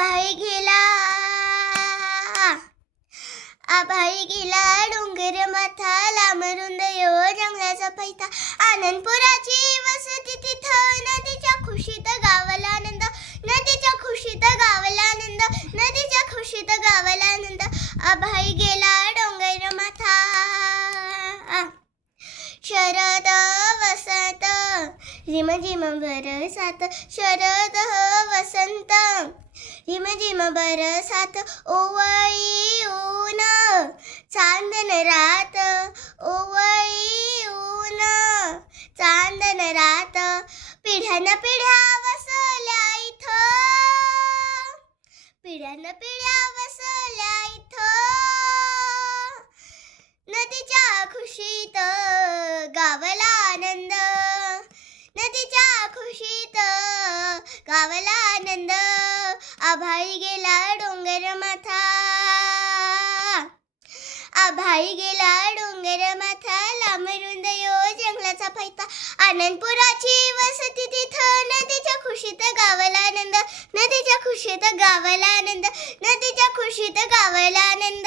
आभाळी गेला आभाळी गेला डोंगर माथा लांबरुंद यो जंगलाचा पैता आनंदपुराची वसती तिथं नदीच्या खुशीत गावाला आनंद नदीच्या खुशीत गावाला आनंद नदीच्या खुशीत गावाला आनंद आभाळी गेला डोंगर माथा शरद वसंत झिम बरसात शरद वसंत झिम बरसात ओवळी ऊन चांदन रात ओवळी ऊन चांदन रात पिढ्यान पिढ्या वसल्या इथं पिढ्यान पिढ्या वसल्या इथं नदीच्या खुशीत गावाला आनंद नदीच्या खुशीत गावाला आनंद आभाळी गेला डोंगर माथा आभाळी गेला डोंगर माथा लांबरुंद यो जंगलाचा पैता आनंदपुराची वसती तिथं नदीच्या खुशीत गावाला आनंद नदीच्या खुशीत गावाला आनंद नदीच्या खुशीत गावाला आनंद